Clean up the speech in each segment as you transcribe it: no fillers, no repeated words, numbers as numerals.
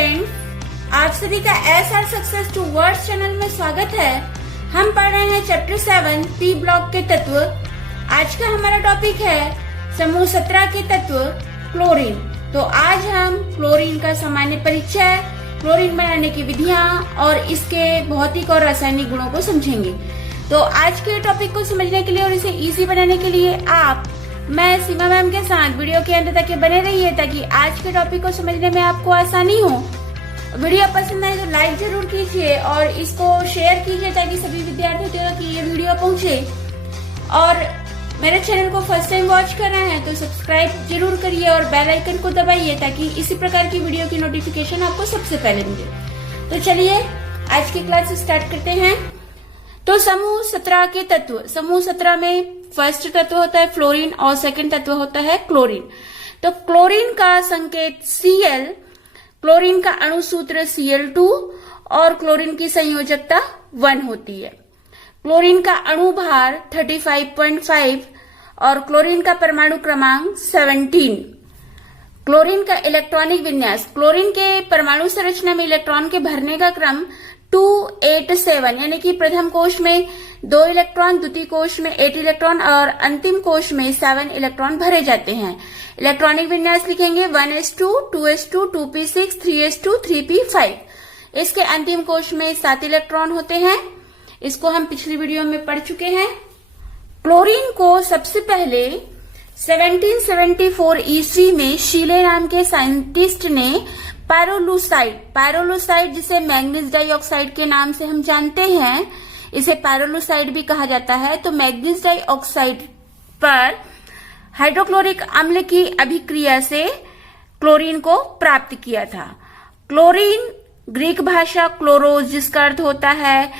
Friends, आप सभी का SR Success Towards channel में स्वागत है। हम पढ़ रहे हैं चैप्टर 7 पी ब्लॉक के तत्व। आज का हमारा टॉपिक है समूह 17 के तत्व क्लोरीन। तो आज हम क्लोरीन का सामान्य परिचय, क्लोरीन बनाने की विधियां और इसके भौतिक और रासायनिक गुणों को समझेंगे। तो आज के टॉपिक को समझने के लिए और इसे इजी बनाने के लिए मैं सीमा मैम के साथ वीडियो के अंत तक बने रहिए ताकि आज के टॉपिक को समझने में आपको आसानी हो। वीडियो पसंद आए तो लाइक जरूर कीजिए और इसको शेयर कीजिए ताकि सभी विद्यार्थियों तक ये वीडियो पहुंचे। और मेरे चैनल को फर्स्ट टाइम वॉच कर रहे हैं तो सब्सक्राइब जरूर करिए और बेल आइकन को दबाइए ताकि इसी प्रकार की वीडियो की नोटिफिकेशन आपको सबसे पहले मिले। तो चलिए आज की क्लास स्टार्ट करते हैं। तो समूह 17 के तत्व। समूह 17 में फर्स्ट तत्व होता है फ्लोरीन और सेकंड तत्व होता है क्लोरीन। तो क्लोरीन का संकेत Cl, क्लोरीन का अणु सूत्र Cl2 और क्लोरीन की संयोजकता 1 होती है। क्लोरीन का अणु भार 35.5 और क्लोरीन का परमाणु क्रमांक 17। क्लोरीन का इलेक्ट्रॉनिक विन्यास। क्लोरीन के परमाणु संरचना में इलेक्ट्रॉन के भरने का क्रम 287, यानी कि प्रथम कोश में 2 इलेक्ट्रॉन, द्वितीय कोश में 8 इलेक्ट्रॉन और अंतिम कोश में 7 इलेक्ट्रॉन भरे जाते हैं। इलेक्ट्रॉनिक विन्यास लिखेंगे 1s2, 2s2, 2p6, 3s2, 3p5। इसके अंतिम कोश में 7 इलेक्ट्रॉन होते हैं। इसको हम पिछली वीडियो में पढ़ चुके हैं। क्लोरीन को सबसे पहले 1774 ईस्वी में शीले नाम के साइंटिस्ट ने पायरोलुसाइड जिसे मैग्नीज डाइऑक्साइड के नाम से हम जानते हैं, इसे पायरोलुसाइड भी कहा जाता है। तो मैग्नीज डाइऑक्साइड पर हाइड्रोक्लोरिक अम्ल की अभिक्रिया से क्लोरीन को प्राप्त किया था। क्लोरीन ग्रीक भाषा क्लोरोस, जिसका अर्थ होता है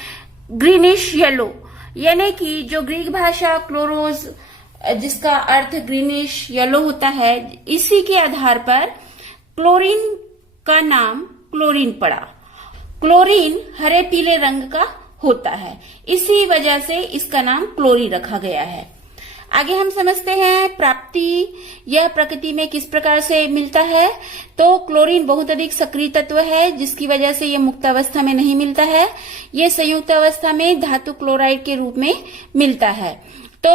ग्रीनिश येलो, यानी कि जो ग्रीक भाषा क्लोरोस जिसका अर्थ ग्रीनिश येलो होता है, इसी के आधार पर क्लोरीन का नाम क्लोरीन पड़ा। क्लोरीन हरे पीले रंग का होता है, इसी वजह से इसका नाम क्लोरीन रखा गया है। आगे हम समझते हैं प्राप्ति, यह प्रकृति में किस प्रकार से मिलता है। तो क्लोरीन बहुत अधिक सक्रिय तत्व है, जिसकी वजह से यह मुक्त अवस्था में नहीं मिलता है। यह संयुक्त अवस्था में धातु क्लोराइड के रूप में मिलता है। तो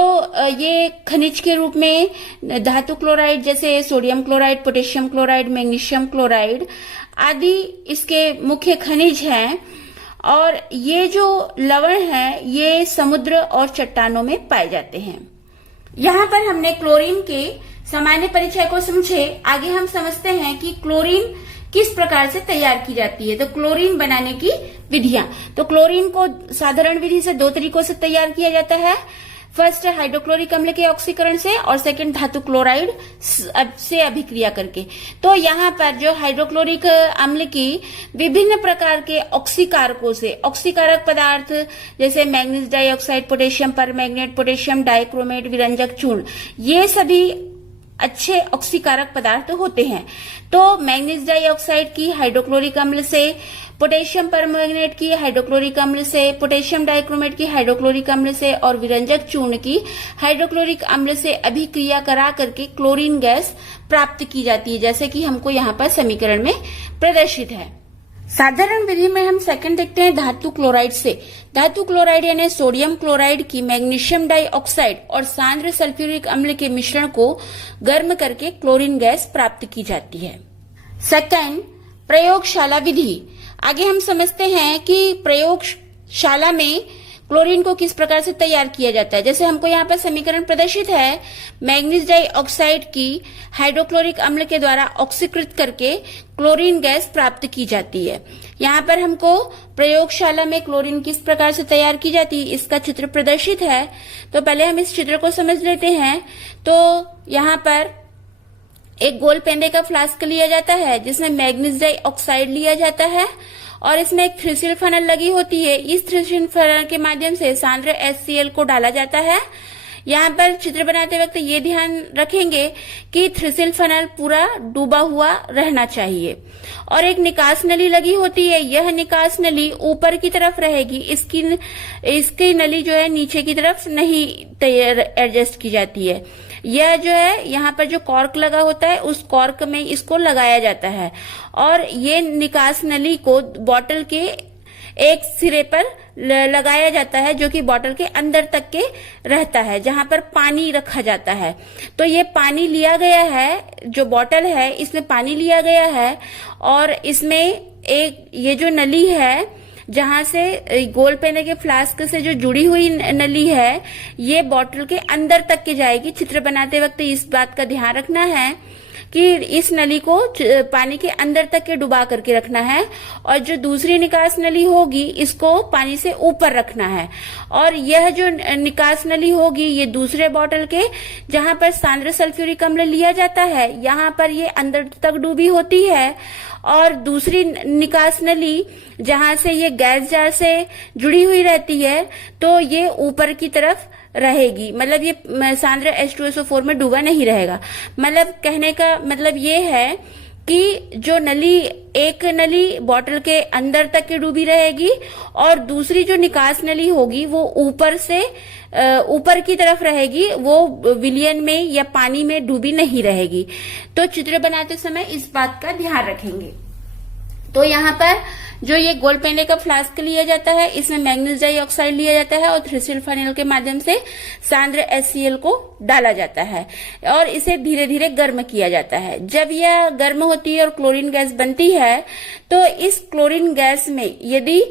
ये खनिज के रूप में धातु क्लोराइड जैसे sodium chloride, potassium chloride, magnesium chloride आदि इसके मुख्य खनिज हैं। और ये जो लवण है ये समुद्र और चट्टानों में पाए जाते हैं। यहाँ पर हमने क्लोरीन के सामान्य परिचय को समझे। आगे हम समझते हैं कि क्लोरीन किस प्रकार से तैयार की जाती है। तो क्लोरीन बनाने की विधियां। तो क्लोरीन को साधारण विधि से 2 तरीकों से तैयार किया जाता है। फर्स्ट हाइड्रोक्लोरिक अम्ल के ऑक्सीकरण से और सेकंड धातु क्लोराइड से अभिक्रिया करके। तो यहाँ पर जो हाइड्रोक्लोरिक अम्ल की विभिन्न प्रकार के ऑक्सीकारकों से, ऑक्सीकारक पदार्थ जैसे manganese dioxide, potassium permanganate, potassium dichromate, विरंजक चूर्ण, ये सभी अच्छे ऑक्सीकारक पदार्थ होते हैं। तो मैग्नीज डाइऑक्साइड की हाइड्रोक्लोरिक अम्ल से, पोटेशियम परमैंगनेट की हाइड्रोक्लोरिक अम्ल से, पोटेशियम डाइक्रोमेट की हाइड्रोक्लोरिक अम्ल से और विरंजक चूर्ण की हाइड्रोक्लोरिक अम्ल से अभिक्रिया करा करके क्लोरीन गैस प्राप्त की जाती है, जैसे कि हमको यहाँ पर समीकरण में प्रदर्शित है। साधारण विधि में हम सेकंड देखते हैं धातु क्लोराइड से। धातु क्लोराइड यानी सोडियम क्लोराइड की मैग्नीशियम डाइऑक्साइड और सांद्र सल्फ्यूरिक अम्ल के मिश्रण को गर्म करके क्लोरीन गैस प्राप्त की जाती है। सेकंड प्रयोगशाला विधि। आगे हम समझते हैं कि प्रयोगशाला में क्लोरीन को किस प्रकार से तैयार किया जाता है। जैसे हमको यहाँ पर समीकरण प्रदर्शित है, मैग्नीज डाइऑक्साइड की हाइड्रोक्लोरिक अम्ल के द्वारा ऑक्सीकृत करके क्लोरीन गैस प्राप्त की जाती है। यहाँ पर हमको प्रयोगशाला में क्लोरीन किस प्रकार से तैयार की जाती है इसका चित्र प्रदर्शित है। तो पहले हम इस चित्र को समझ लेते हैं। तो यहाँ पर एक गोल पेंदे का फ्लास्क लिया जाता है जिसमें मैग्नीज डाइऑक्साइड लिया जाता है और इसमें एक थ्रिसिल फनल लगी होती है। इस थ्रिसिल फनल के माध्यम से सांद्र HCl को डाला जाता है। यहाँ पर चित्र बनाते वक्त ये ध्यान रखेंगे कि थ्रिसिल फनल पूरा डूबा हुआ रहना चाहिए और एक निकास नली लगी होती है। यह निकास नली ऊपर की तरफ रहेगी, इसकी नली जो है नीचे की तरफ नहीं एडजस्ट की जाती है। यह जो है यहाँ पर जो कॉर्क लगा होता है उस कॉर्क में इसको लगाया जाता है और ये निकास नली को बॉटल के एक सिरे पर लगाया जाता है जो कि बॉटल के अंदर तक के रहता है, जहां पर पानी रखा जाता है। तो ये पानी लिया गया है, जो बॉटल है इसमें पानी लिया गया है और इसमें एक ये जो नली है जहां से गोल पेने के फ्लास्क से जो जुड़ी हुई नली है ये बॉटल के अंदर तक के जाएगी। चित्र बनाते वक्त इस बात का ध्यान रखना है कि इस नली को पानी के अंदर तक के डुबा करके रखना है और जो दूसरी निकास नली होगी इसको पानी से ऊपर रखना है। और यह जो निकास नली होगी ये दूसरे बॉटल के जहां पर सांद्र सल्फ्यूरिक अम्ल लिया जाता है यहाँ पर ये अंदर तक डूबी होती है और दूसरी निकास नली जहां से ये गैस जार से जुड़ी हुई रहती है तो ये ऊपर की तरफ रहेगी, मतलब ये सांद्र H2SO4 में डूबा नहीं रहेगा। मतलब कहने का मतलब ये है कि जो नली, एक नली बॉटल के अंदर तक की डूबी रहेगी और दूसरी जो निकास नली होगी वो ऊपर से ऊपर की तरफ रहेगी, वो विलियन में या पानी में डूबी नहीं रहेगी। तो चित्र बनाते समय इस बात का ध्यान रखेंगे। तो यहाँ पर जो ये गोल्ड पेने का फ्लास्क लिया जाता है इसमें मैग्नीज डाइऑक्साइड लिया जाता है और थ्रिसिलफाइनल के माध्यम से सांद्र HCl को डाला जाता है और इसे धीरे धीरे गर्म किया जाता है। जब यह गर्म होती है और क्लोरीन गैस बनती है तो इस क्लोरीन गैस में यदि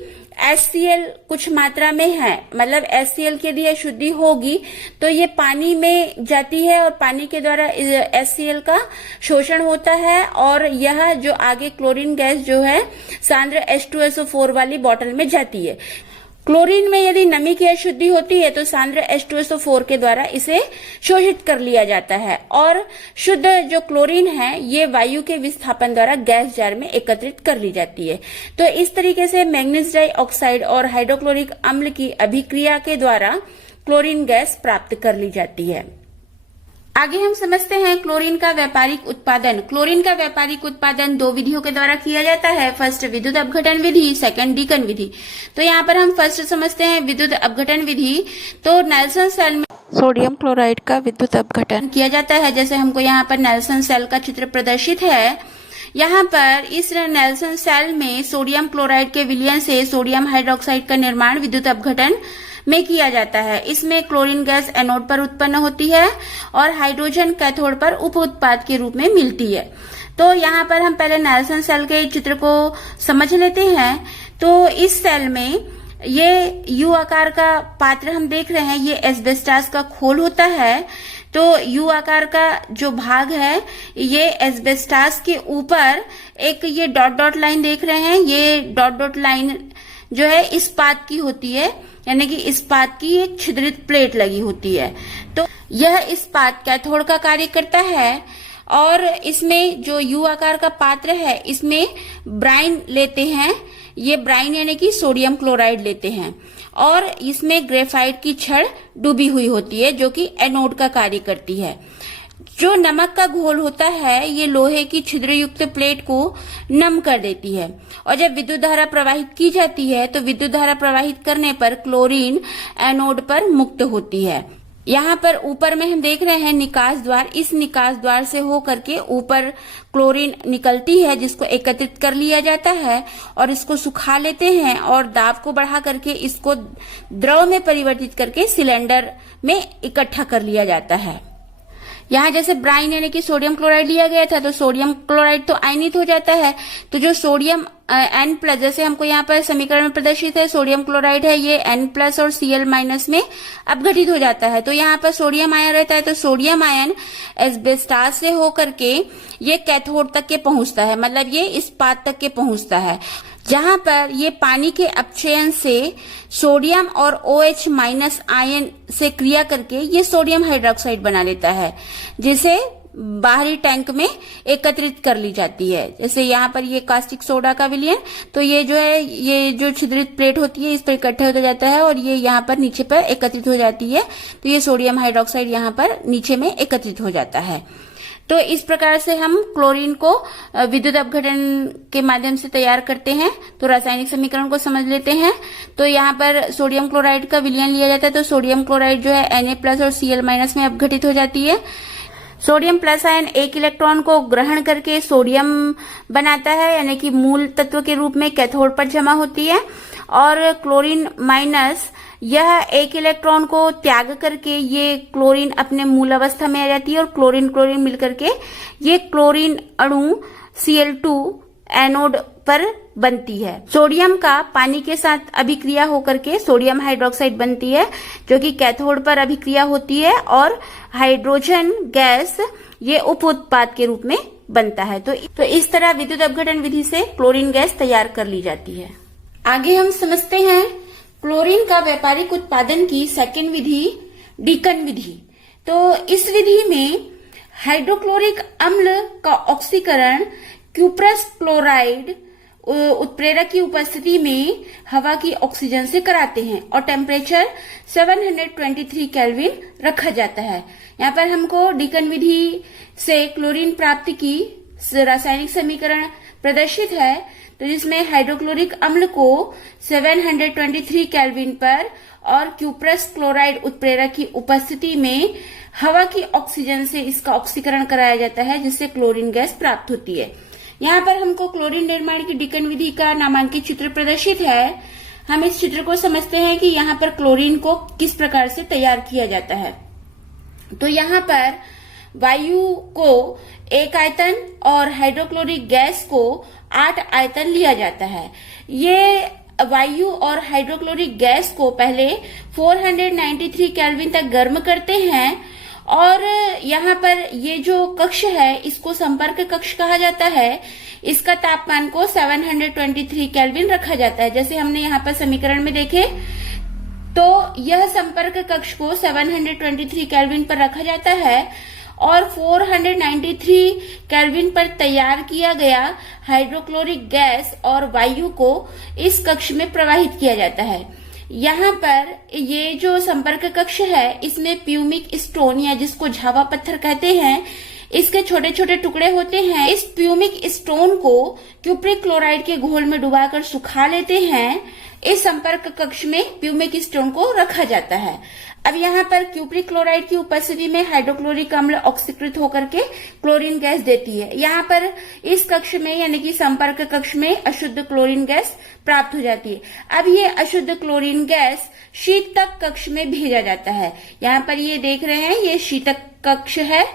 HCl कुछ मात्रा में है, मतलब HCl की यदि अशुद्धि होगी तो ये पानी में जाती है और पानी के द्वारा HCl का शोषण होता है और यह जो आगे क्लोरीन गैस जो है सांद्र H2SO4 वाली बॉटल में जाती है। क्लोरीन में यदि नमी की अशुद्धि होती है तो सांद्र H2SO4 के द्वारा इसे शोषित कर लिया जाता है और शुद्ध जो क्लोरीन है ये वायु के विस्थापन द्वारा गैस जार में एकत्रित कर ली जाती है। तो इस तरीके से मैग्नीज डाइऑक्साइड और हाइड्रोक्लोरिक अम्ल की अभिक्रिया के द्वारा क्लोरीन गैस प्राप्त कर ली जाती है। आगे हम समझते हैं क्लोरीन का व्यापारिक उत्पादन। क्लोरीन का व्यापारिक उत्पादन दो विधियों के द्वारा किया जाता है। फर्स्ट विद्युत अपघटन विधि, सेकंड डीकन विधि। तो यहाँ पर हम फर्स्ट समझते हैं विद्युत अपघटन विधि। तो नेल्सन सेल में सोडियम क्लोराइड का विद्युत अपघटन किया जाता है। जैसे हमको यहाँ पर नेल्सन सेल का चित्र प्रदर्शित है। यहाँ पर इस नेल्सन सेल में सोडियम क्लोराइड के विलयन से सोडियम हाइड्रोक्साइड का निर्माण विद्युत अपघटन में किया जाता है। इसमें क्लोरीन गैस एनोड पर उत्पन्न होती है और हाइड्रोजन कैथोड पर उप उत्पाद के रूप में मिलती है। तो यहाँ पर हम पहले नेल्सन सेल के चित्र को समझ लेते हैं। तो इस सेल में ये यू आकार का पात्र हम देख रहे हैं, ये एस्बेस्टास का खोल होता है। तो यू आकार का जो भाग है ये एस्बेस्टास के ऊपर एक ये डॉट डॉट लाइन देख रहे हैं, ये डॉट डॉट लाइन जो है इस्पात की होती है, यानी कि इस्पात की एक छिद्रित प्लेट लगी होती है। तो यह इस्पात कैथोड का कार्य करता है और इसमें जो यू आकार का पात्र है इसमें ब्राइन लेते हैं, ये ब्राइन यानी कि सोडियम क्लोराइड लेते हैं और इसमें ग्रेफाइट की छड़ डूबी हुई होती है जो कि एनोड का कार्य करती है। जो नमक का घोल होता है ये लोहे की छिद्र युक्त प्लेट को नम कर देती है और जब विद्युत धारा प्रवाहित की जाती है तो विद्युत धारा प्रवाहित करने पर क्लोरीन एनोड पर मुक्त होती है। यहाँ पर ऊपर में हम देख रहे हैं निकास द्वार, इस निकास द्वार से होकर के ऊपर क्लोरीन निकलती है जिसको एकत्रित कर लिया जाता है और इसको सुखा लेते हैं और दाब को बढ़ा करके इसको द्रव में परिवर्तित करके सिलेंडर में इकट्ठा कर लिया जाता है। यहाँ जैसे ब्राइन यानी कि सोडियम क्लोराइड लिया गया था तो सोडियम क्लोराइड तो आयनित हो जाता है। तो जो सोडियम N प्लस, जैसे हमको यहाँ पर समीकरण में प्रदर्शित है सोडियम क्लोराइड है, ये N प्लस और Cl माइनस में अपघटित हो जाता है। तो यहाँ पर सोडियम आयन रहता है तो सोडियम आयन एस्बेस्टास से होकर के ये कैथोड तक के पहुंचता है, मतलब ये इस्पात तक के पहुंचता है, जहां पर ये पानी के अपचयन से सोडियम और OH माइनस आयन से क्रिया करके ये सोडियम हाइड्रोक्साइड बना लेता है जिसे बाहरी टैंक में एकत्रित कर ली जाती है। जैसे यहाँ पर ये कास्टिक सोडा का विलयन, तो ये जो है ये जो छिद्रित प्लेट होती है इस पर इकट्ठा हो जाता है और ये यहाँ पर नीचे पर एकत्रित हो जाती है। तो ये सोडियम हाइड्रोक्साइड यहाँ पर नीचे में एकत्रित हो जाता है। तो इस प्रकार से हम क्लोरीन को विद्युत अपघटन के माध्यम से तैयार करते हैं। तो रासायनिक समीकरण को समझ लेते हैं। तो यहाँ पर सोडियम क्लोराइड का विलयन लिया जाता है, तो सोडियम क्लोराइड जो है Na+ और Cl- में अपघटित हो जाती है। सोडियम प्लस आयन एक इलेक्ट्रॉन को ग्रहण करके सोडियम बनाता है, यानी कि मूल तत्व के रूप में कैथोड पर जमा होती है, और क्लोरीन माइनस यह एक इलेक्ट्रॉन को त्याग करके ये क्लोरीन अपने मूल अवस्था में आ जाती है, और क्लोरीन क्लोरीन मिलकर के ये क्लोरीन अणु Cl2 एनोड पर बनती है। सोडियम का पानी के साथ अभिक्रिया होकर के सोडियम हाइड्रोक्साइड बनती है, जो कि कैथोड पर अभिक्रिया होती है, और हाइड्रोजन गैस ये उप उत्पाद के रूप में बनता है। तो इस तरह विद्युत अपघटन विधि से क्लोरीन गैस तैयार कर ली जाती है। आगे हम समझते हैं क्लोरीन का व्यापारिक उत्पादन की सेकंड विधि, डीकन विधि। तो इस विधि में हाइड्रोक्लोरिक अम्ल का ऑक्सीकरण क्यूप्रस क्लोराइड उत्प्रेरक की उपस्थिति में हवा की ऑक्सीजन से कराते हैं, और टेम्परेचर 723 केल्विन रखा जाता है। यहाँ पर हमको डीकन विधि से क्लोरीन प्राप्ति की रासायनिक समीकरण प्रदर्शित है, तो जिसमें हाइड्रोक्लोरिक अम्ल को 723 केल्विन पर और क्यूप्रस क्लोराइड उत्प्रेरक की उपस्थिति में हवा की ऑक्सीजन से इसका ऑक्सीकरण कराया जाता है, जिससे क्लोरीन गैस प्राप्त होती है। यहाँ पर हमको क्लोरीन निर्माण की डीकन विधि का नामांकित चित्र प्रदर्शित है। हम इस चित्र को समझते हैं कि यहाँ पर क्लोरीन को किस प्रकार से तैयार किया जाता है। तो यहाँ पर वायु को 1 आयतन और हाइड्रोक्लोरिक गैस को 8 आयतन लिया जाता है। ये वायु और हाइड्रोक्लोरिक गैस को पहले 493 केल्विन तक गर्म करते हैं, और यहाँ पर ये जो कक्ष है इसको संपर्क कक्ष कहा जाता है। इसका तापमान को 723 केल्विन रखा जाता है, जैसे हमने यहाँ पर समीकरण में देखे। तो यह संपर्क कक्ष को 723 केल्विन पर रखा जाता है, और 493 केल्विन पर तैयार किया गया हाइड्रोक्लोरिक गैस और वायु को इस कक्ष में प्रवाहित किया जाता है। यहाँ पर ये जो संपर्क कक्ष है इसमें प्यूमिक स्टोन, या जिसको झावा पत्थर कहते हैं, इसके छोटे छोटे टुकड़े होते हैं। इस प्यूमिक स्टोन को क्यूप्रिक क्लोराइड के घोल में डुबाकर सुखा लेते हैं। इस संपर्क कक्ष में प्यूमिक स्टोन को रखा जाता है। अब यहाँ पर क्यूप्रिक क्लोराइड की उपस्थिति में हाइड्रोक्लोरिक अम्ल ऑक्सीकृत होकर के क्लोरीन गैस देती है। यहाँ पर इस कक्ष में, यानी कि संपर्क कक्ष में, अशुद्ध क्लोरीन गैस प्राप्त हो जाती है। अब ये अशुद्ध क्लोरीन गैस शीतक कक्ष में भेजा जाता है। यहाँ पर ये देख रहे हैं, ये शीतक कक्ष है।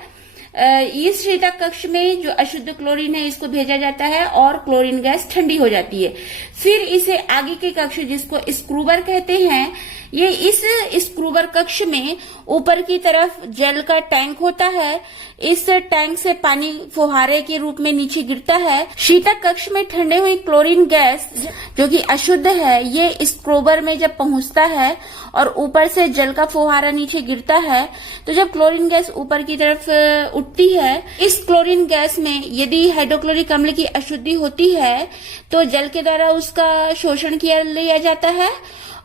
इस शीतक कक्ष में जो अशुद्ध क्लोरीन है इसको भेजा जाता है, और क्लोरीन गैस ठंडी हो जाती है। फिर इसे आगे के कक्ष, जिसको स्क्रूबर कहते हैं, ये इस स्क्रूबर कक्ष में ऊपर की तरफ जल का टैंक होता है। इस टैंक से पानी फुहारे के रूप में नीचे गिरता है। शीतक कक्ष में ठंडे हुई क्लोरीन गैस जो कि अशुद्ध है, ये स्क्रूबर में जब पहुंचता है और ऊपर से जल का फुहारा नीचे गिरता है, तो जब क्लोरीन गैस ऊपर की तरफ उठती है, इस क्लोरीन गैस में यदि हाइड्रोक्लोरिक अम्ल की अशुद्धि होती है तो जल के द्वारा उसका शोषण किया लिया जाता है,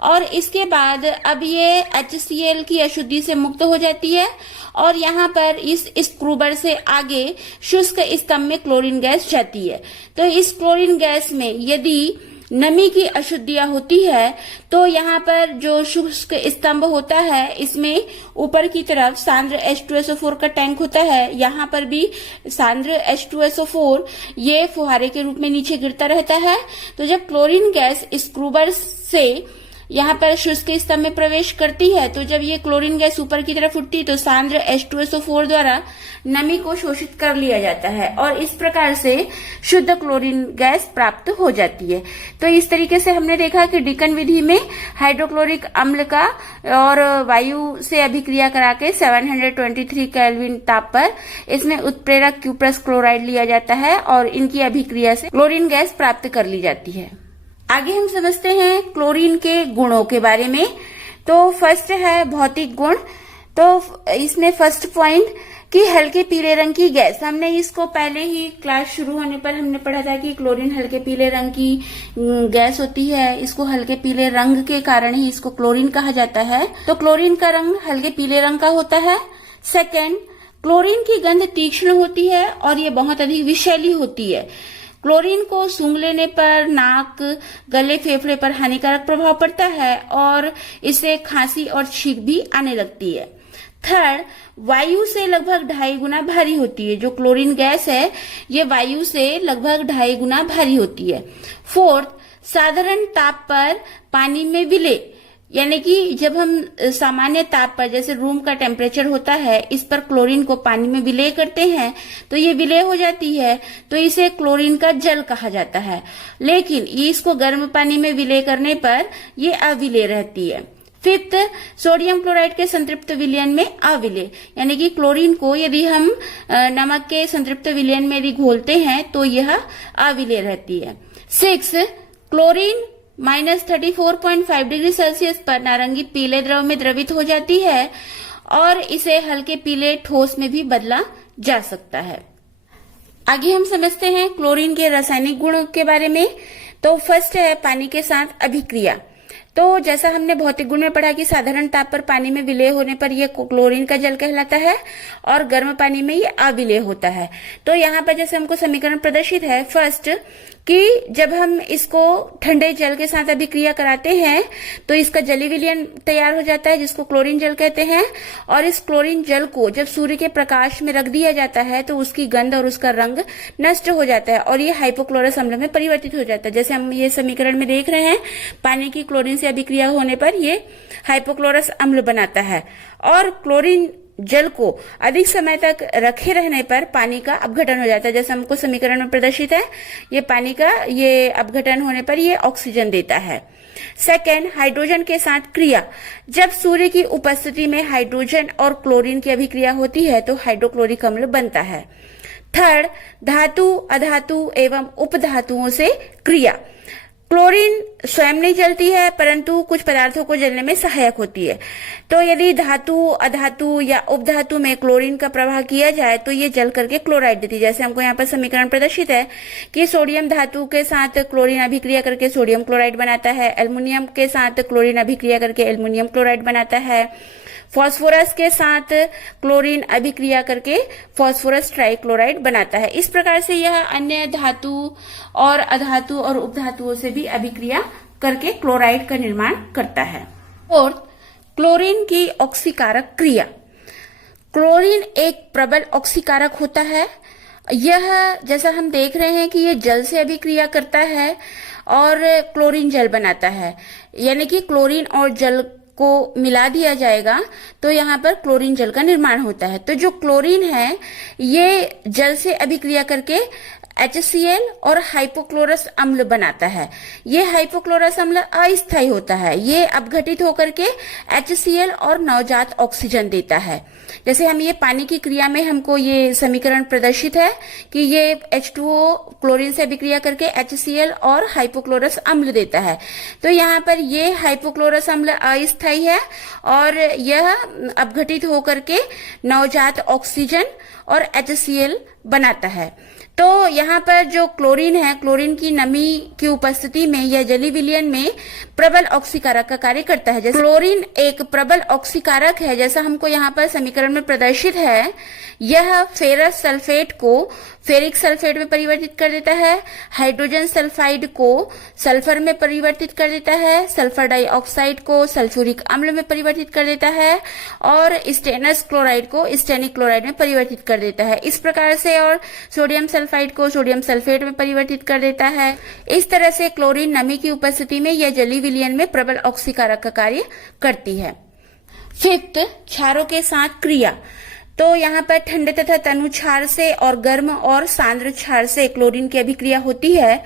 और इसके बाद अब ये HCl की अशुद्धि से मुक्त हो जाती है, और यहाँ पर इस स्क्रूबर से आगे शुष्क स्तंभ में क्लोरीन गैस जाती है। तो इस क्लोरीन गैस में यदि नमी की अशुद्धियां होती है तो यहाँ पर जो शुष्क स्तंभ होता है इसमें ऊपर की तरफ सांद्र H2SO4 का टैंक होता है। यहाँ पर भी सांद्र H2SO4 ये फुहारे के रूप में नीचे गिरता रहता है। तो जब क्लोरीन गैस स्क्रूबर से यहाँ पर शुष्क स्तंभ में प्रवेश करती है, तो जब ये क्लोरीन गैस ऊपर की तरफ उठती है तो सांद्र H2SO4 द्वारा नमी को शोषित कर लिया जाता है, और इस प्रकार से शुद्ध क्लोरीन गैस प्राप्त हो जाती है। तो इस तरीके से हमने देखा कि डीकन विधि में हाइड्रोक्लोरिक अम्ल का और वायु से अभिक्रिया करा के 723 केल्विन ताप पर इसमें उत्प्रेरक क्यूप्रस क्लोराइड लिया जाता है, और इनकी अभिक्रिया से क्लोरीन गैस प्राप्त कर ली जाती है। आगे हम समझते हैं क्लोरीन के गुणों के बारे में। तो फर्स्ट है भौतिक गुण। तो इसमें फर्स्ट पॉइंट कि हल्के पीले रंग की गैस, हमने इसको पहले ही क्लास शुरू होने पर हमने पढ़ा था कि क्लोरीन हल्के पीले रंग की गैस होती है। इसको हल्के पीले रंग के कारण ही इसको क्लोरीन कहा जाता है। तो क्लोरीन का रंग हल्के पीले रंग का होता है। सेकेंड, क्लोरीन की गंध तीक्ष्ण होती है और ये बहुत अधिक विषैली होती है। क्लोरीन को सूंघ लेने पर नाक, गले, फेफड़े पर हानिकारक प्रभाव पड़ता है और इससे खांसी और छींक भी आने लगती है। थर्ड, वायु से लगभग 2.5 गुना भारी होती है। जो क्लोरीन गैस है ये वायु से लगभग 2.5 गुना भारी होती है। फोर्थ, साधारण ताप पर पानी में विलय, यानी कि जब हम सामान्य ताप पर, जैसे रूम का टेम्परेचर होता है, इस पर क्लोरीन को पानी में विलय करते हैं तो ये विलय हो जाती है, तो इसे क्लोरीन का जल कहा जाता है। लेकिन इसको गर्म पानी में विलय करने पर ये अविलय रहती है। फिफ्थ, सोडियम क्लोराइड के संतृप्त विलयन में अविलय, यानी कि क्लोरीन को यदि हम नमक के संतृप्त विलयन में यदि घोलते हैं तो यह अविलय रहती है। सिक्स, क्लोरीन -34.5 डिग्री सेल्सियस पर नारंगी पीले द्रव में द्रवित हो जाती है और इसे हल्के पीले ठोस में भी बदला जा सकता है। आगे हम समझते हैं क्लोरीन के रासायनिक गुणों के बारे में। तो फर्स्ट है पानी के साथ अभिक्रिया। तो जैसा हमने भौतिक गुण में पढ़ा कि साधारण ताप पर पानी में विलय होने पर यह क्लोरीन का जल कहलाता है और गर्म पानी में ये अविलय होता है। तो यहाँ पर जैसे हमको समीकरण प्रदर्शित है, फर्स्ट कि जब हम इसको ठंडे जल के साथ अभिक्रिया कराते हैं तो इसका जलीय विलयन तैयार हो जाता है जिसको क्लोरीन जल कहते हैं, और इस क्लोरीन जल को जब सूर्य के प्रकाश में रख दिया जाता है तो उसकी गंध और उसका रंग नष्ट हो जाता है और ये हाइपोक्लोरस अम्ल में परिवर्तित हो जाता है। जैसे हम ये समीकरण में देख रहे हैं, पानी की क्लोरीन से अभिक्रिया होने पर ये हाइपोक्लोरस अम्ल बनाता है और क्लोरीन जल को अधिक समय तक रखे रहने पर पानी का अपघटन हो जाता है। जैसे हमको समीकरण में प्रदर्शित है, ये पानी का ये अपघटन होने पर ये ऑक्सीजन देता है। सेकेंड, हाइड्रोजन के साथ क्रिया। जब सूर्य की उपस्थिति में हाइड्रोजन और क्लोरीन की अभिक्रिया होती है तो हाइड्रोक्लोरिक अम्ल बनता है। थर्ड, धातु, अधातु एवं उपधातुओं से क्रिया। क्लोरीन स्वयं नहीं जलती है परंतु कुछ पदार्थों को जलने में सहायक होती है। तो यदि धातु, अधातु या उपधातु में क्लोरीन का प्रवाह किया जाए तो ये जल करके क्लोराइड देती है। जैसे हमको यहाँ पर समीकरण प्रदर्शित है कि सोडियम धातु के साथ क्लोरीन अभिक्रिया करके सोडियम क्लोराइड बनाता है, एल्युमिनियम के साथ क्लोरीन अभिक्रिया करके एल्युमिनियम क्लोराइड बनाता है, फास्फोरस के साथ क्लोरीन अभिक्रिया करके फास्फोरस ट्राइक्लोराइड बनाता है। इस प्रकार से यह अन्य धातु और अधातु और उपधातुओं से भी अभिक्रिया करके क्लोराइड का निर्माण करता है। फोर्थ, क्लोरीन की ऑक्सीकारक क्रिया। क्लोरीन एक प्रबल ऑक्सीकारक होता है। यह जैसा हम देख रहे हैं कि यह जल से अभिक्रिया करता है और क्लोरीन जल बनाता है, यानी कि क्लोरीन और जल को मिला दिया जाएगा तो यहाँ पर क्लोरीन जल का निर्माण होता है। तो जो क्लोरीन है ये जल से अभिक्रिया करके HCl और हाइपोक्लोरस अम्ल बनाता है। ये हाइपोक्लोरस अम्ल अस्थायी होता है, ये अपघटित होकर के HCl और नवजात ऑक्सीजन देता है। जैसे हम ये पानी की क्रिया में हमको ये समीकरण प्रदर्शित है कि ये H2O क्लोरीन से अभिक्रिया करके HCl और हाइपोक्लोरस अम्ल देता है। तो यहाँ पर ये हाइपोक्लोरस अम्ल अस्थायी है और यह अपघटित होकर के नवजात ऑक्सीजन और HCl बनाता है। तो यहाँ पर जो क्लोरीन है, क्लोरीन की नमी की उपस्थिति में यह जलीय विलयन में प्रबल ऑक्सीकारक का कार्य करता है। जैसे क्लोरीन एक प्रबल ऑक्सीकारक है, जैसा हमको यहाँ पर समीकरण में प्रदर्शित है, यह फेरस सल्फेट को फेरिक सल्फेट में परिवर्तित कर देता है, हाइड्रोजन सल्फाइड को सल्फर में परिवर्तित कर देता है, सल्फर डाइऑक्साइड को सल्फ्यूरिक अम्ल में परिवर्तित कर देता है और स्टेनस क्लोराइड को स्टेनिक क्लोराइड में परिवर्तित कर देता है। इस प्रकार से और सोडियम सल्फाइड को सोडियम सल्फेट में परिवर्तित कर देता है। इस तरह से क्लोरीन नमी की उपस्थिति में यह जलीय विलयन में प्रबल ऑक्सीकारक का कार्य करती है। फिफ्थ, क्षारों के साथ क्रिया। तो यहाँ पर ठंडे तथा तनु क्षार से और गर्म और सांद्र क्षार से क्लोरीन की अभिक्रिया होती है।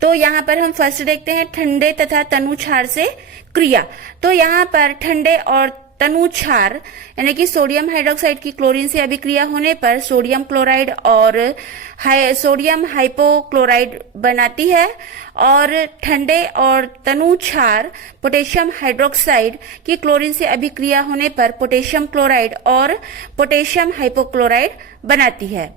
तो यहाँ पर हम फर्स्ट देखते हैं ठंडे तथा तनु क्षार से क्रिया। तो यहाँ पर ठंडे और तनु क्षार यानी कि सोडियम हाइड्रोक्साइड की क्लोरीन से अभिक्रिया होने पर सोडियम क्लोराइड और सोडियम हाइपोक्लोराइड बनाती है और ठंडे और तनु क्षार पोटेशियम हाइड्रोक्साइड की क्लोरीन से अभिक्रिया होने पर पोटेशियम क्लोराइड और पोटेशियम हाइपोक्लोराइड बनाती है।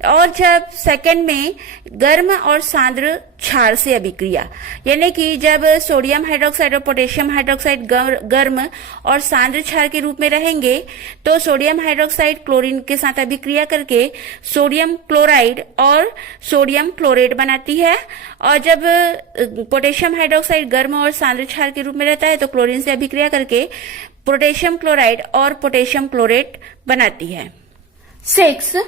और जब सेकंड में गर्म और सांद्र क्षार से अभिक्रिया, यानी कि जब सोडियम हाइड्रोक्साइड और पोटेशियम हाइड्रोक्साइड गर्म और सांद्र क्षार के रूप में रहेंगे तो सोडियम हाइड्रोक्साइड क्लोरीन के साथ अभिक्रिया करके सोडियम क्लोराइड और सोडियम क्लोरेट बनाती है। और जब पोटेशियम हाइड्रोक्साइड गर्म और सांद्र क्षार के रूप में रहता है तो क्लोरीन से अभिक्रिया करके पोटेशियम क्लोराइड और पोटेशियम क्लोरेट बनाती है। 6.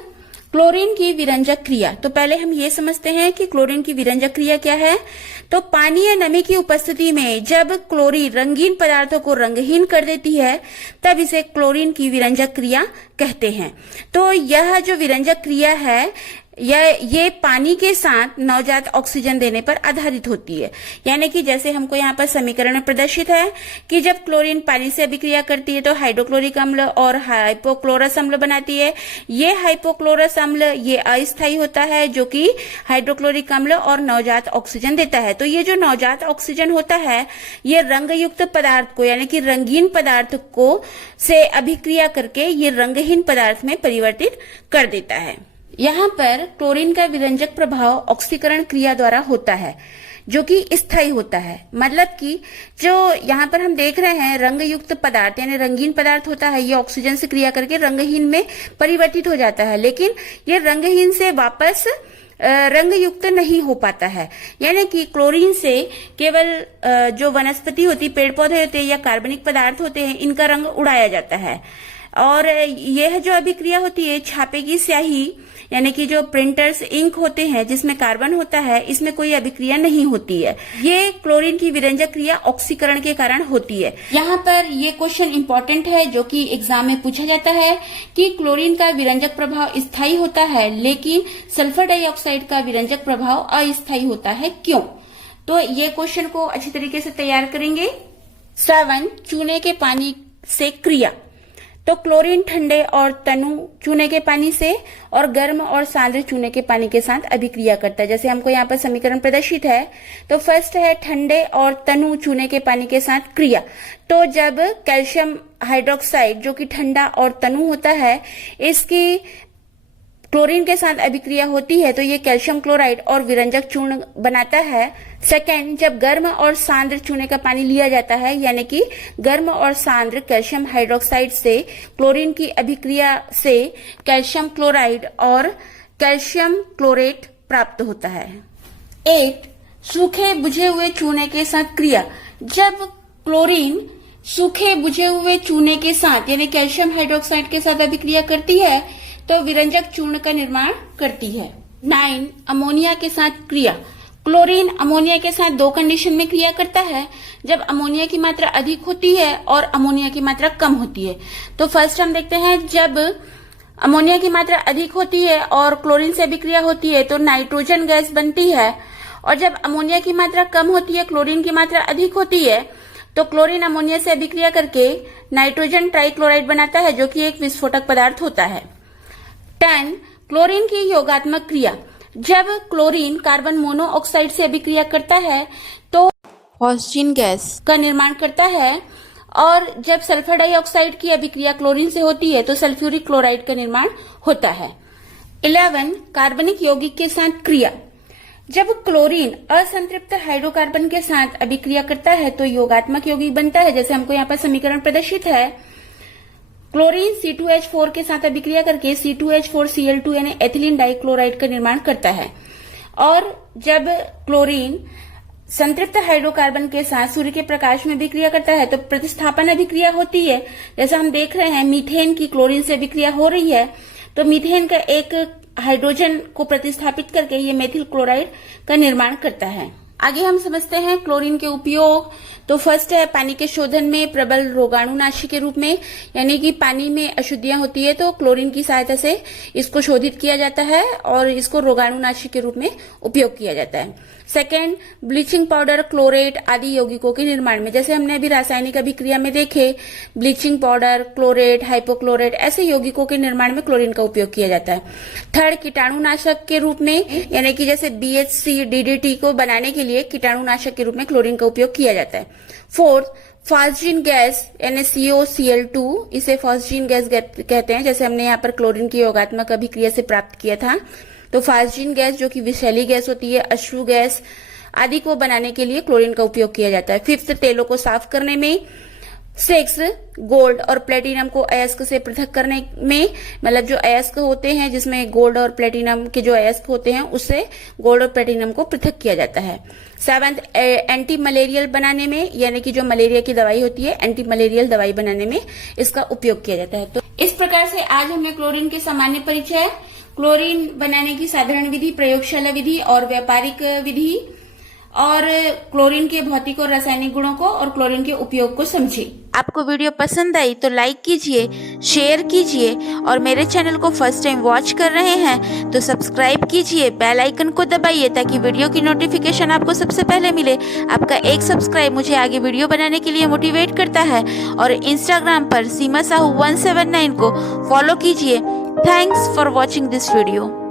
क्लोरीन की विरंजक क्रिया। तो पहले हम ये समझते हैं कि क्लोरीन की विरंजक क्रिया क्या है। तो पानी या नमी की उपस्थिति में जब क्लोरीन रंगीन पदार्थों को रंगहीन कर देती है तब इसे क्लोरीन की विरंजक क्रिया कहते हैं। तो यह जो विरंजक क्रिया है ये पानी के साथ नवजात ऑक्सीजन देने पर आधारित होती है। यानी कि जैसे हमको यहाँ पर समीकरण में प्रदर्शित है कि जब क्लोरीन पानी से अभिक्रिया करती है तो हाइड्रोक्लोरिक अम्ल और हाइपोक्लोरस अम्ल बनाती है। ये हाइपोक्लोरस अम्ल ये अस्थायी होता है जो कि हाइड्रोक्लोरिक अम्ल और नवजात ऑक्सीजन देता है। तो ये जो नवजात ऑक्सीजन होता है ये रंगयुक्त पदार्थ को यानी कि रंगीन पदार्थ को से अभिक्रिया करके ये रंगहीन पदार्थ में परिवर्तित कर देता है। यहाँ पर क्लोरीन का विरंजक प्रभाव ऑक्सीकरण क्रिया द्वारा होता है जो कि स्थायी होता है। मतलब कि जो यहाँ पर हम देख रहे हैं रंगयुक्त पदार्थ यानी रंगीन पदार्थ होता है ये ऑक्सीजन से क्रिया करके रंगहीन में परिवर्तित हो जाता है, लेकिन ये रंगहीन से वापस रंगयुक्त नहीं हो पाता है। यानी कि क्लोरीन से केवल जो वनस्पति होती पेड़ पौधे होते हैं या कार्बनिक पदार्थ होते हैं इनका रंग उड़ाया जाता है। और यह जो अभिक्रिया होती है छापे की स्याही यानी कि जो प्रिंटर्स इंक होते हैं जिसमें कार्बन होता है इसमें कोई अभिक्रिया नहीं होती है। ये क्लोरीन की विरंजक क्रिया ऑक्सीकरण के कारण होती है। यहाँ पर ये क्वेश्चन इंपॉर्टेंट है जो कि एग्जाम में पूछा जाता है कि क्लोरीन का विरंजक प्रभाव स्थायी होता है लेकिन सल्फर डाइऑक्साइड का विरंजक प्रभाव अस्थायी होता है, क्यों? तो ये क्वेश्चन को अच्छी तरीके से तैयार करेंगे। 7. चूने के पानी से क्रिया। तो क्लोरीन ठंडे और तनु चूने के पानी से और गर्म और सांद्र चूने के पानी के साथ अभिक्रिया करता है। जैसे हमको यहाँ पर समीकरण प्रदर्शित है तो फर्स्ट है ठंडे और तनु चूने के पानी के साथ क्रिया। तो जब कैल्शियम हाइड्रोक्साइड जो कि ठंडा और तनु होता है इसकी क्लोरीन के साथ अभिक्रिया होती है तो ये कैल्शियम क्लोराइड और विरंजक चूर्ण बनाता है। सेकेंड, जब गर्म और सांद्र चूने का पानी लिया जाता है यानी कि गर्म और सांद्र कैल्शियम हाइड्रोक्साइड से क्लोरीन की अभिक्रिया से कैल्शियम क्लोराइड और कैल्शियम क्लोरेट प्राप्त होता है। 8. सूखे बुझे हुए चूने के साथ क्रिया। जब क्लोरीन सूखे बुझे हुए चूने के साथ यानी कैल्शियम हाइड्रोक्साइड के साथ अभिक्रिया करती है तो विरंजक चूर्ण का निर्माण करती है। 9. अमोनिया के साथ क्रिया। क्लोरीन अमोनिया के साथ दो कंडीशन में क्रिया करता है, जब अमोनिया की मात्रा अधिक होती है और अमोनिया की मात्रा कम होती है। तो फर्स्ट हम देखते हैं जब अमोनिया की मात्रा अधिक होती है और क्लोरीन से अभिक्रिया होती है तो नाइट्रोजन गैस बनती है, और जब अमोनिया की मात्रा कम होती है क्लोरीन की मात्रा अधिक होती है तो क्लोरीन अमोनिया से अभिक्रिया करके नाइट्रोजन ट्राइक्लोराइड बनाता है जो कि एक विस्फोटक पदार्थ होता है। 10. क्लोरीन की योगात्मक क्रिया। जब क्लोरीन कार्बन मोनोऑक्साइड से अभिक्रिया करता है तो ऑक्सीजन गैस का निर्माण करता है, और जब सल्फर डाइऑक्साइड की अभिक्रिया क्लोरीन से होती है तो सल्फ्यूरिक क्लोराइड का निर्माण होता है। 11. कार्बनिक यौगिक के साथ क्रिया। जब क्लोरीन असंतृप्त हाइड्रोकार्बन के साथ अभिक्रिया करता है तो योगात्मक यौगिक बनता है। जैसे हमको यहाँ पर समीकरण प्रदर्शित है, क्लोरीन C2H4 के साथ अभिक्रिया करके C2H4Cl2 यानी एथिलीन डाइक्लोराइड का निर्माण करता है। और जब क्लोरीन संतृप्त हाइड्रोकार्बन के साथ सूर्य के प्रकाश में अभिक्रिया करता है तो प्रतिस्थापन अभिक्रिया होती है। जैसा हम देख रहे हैं मीथेन की क्लोरीन से अभिक्रिया हो रही है तो मीथेन का एक हाइड्रोजन को प्रतिस्थापित करके ये मेथिल क्लोराइड का निर्माण करता है। आगे हम समझते हैं क्लोरीन के उपयोग। तो फर्स्ट है पानी के शोधन में प्रबल रोगाणुनाशी के रूप में, यानी कि पानी में अशुद्धियां होती है तो क्लोरीन की सहायता से इसको शोधित किया जाता है और इसको रोगाणुनाशी के रूप में उपयोग किया जाता है। सेकेंड, ब्लीचिंग पाउडर, क्लोरेट आदि यौगिकों के निर्माण में, जैसे हमने अभी रासायनिक अभिक्रिया में देखे, ब्लीचिंग पाउडर, क्लोरेट, हाइपोक्लोरेट ऐसे यौगिकों के निर्माण में क्लोरीन का उपयोग किया जाता है। थर्ड, कीटाणुनाशक के रूप में, यानी कि जैसे BHC, DDT को बनाने के लिए कीटाणुनाशक के रूप में क्लोरीन का उपयोग किया जाता है। फोर्थ, फॉस्जीन गैस यानी COCl2, इसे फॉस्जीन गैस कहते हैं, जैसे हमने यहाँ पर क्लोरीन की योगात्मक अभिक्रिया से प्राप्त किया था। तो फॉस्जीन गैस जो कि विषैली गैस होती है, अश्रु गैस आदि को बनाने के लिए क्लोरीन का उपयोग किया जाता है। फिफ्थ, तेलों को साफ करने में। सिक्स, गोल्ड और प्लेटिनम को अयस्क से पृथक करने में, मतलब जो अयस्क होते हैं जिसमें गोल्ड और प्लेटिनम के जो अयस्क होते हैं उससे गोल्ड और प्लेटिनम को पृथक किया जाता है। सेवंथ, एंटी मलेरियल बनाने में, यानी कि जो मलेरिया की दवाई होती है, एंटी मलेरियल दवाई बनाने में इसका उपयोग किया जाता है। तो इस प्रकार से आज हमने क्लोरीन के सामान्य परिचय, क्लोरीन बनाने की साधारण विधि, प्रयोगशाला विधि और व्यापारिक विधि, और क्लोरीन के भौतिक और रासायनिक गुणों को और क्लोरीन के उपयोग को समझे। आपको वीडियो पसंद आई तो लाइक कीजिए, शेयर कीजिए, और मेरे चैनल को फर्स्ट टाइम वॉच कर रहे हैं तो सब्सक्राइब कीजिए, बेल आइकन को दबाइए ताकि वीडियो की नोटिफिकेशन आपको सबसे पहले मिले। आपका एक सब्सक्राइब मुझे आगे वीडियो बनाने के लिए मोटिवेट करता है। और इंस्टाग्राम पर सीमा साहू 179 को फॉलो कीजिए। Thanks for watching this video.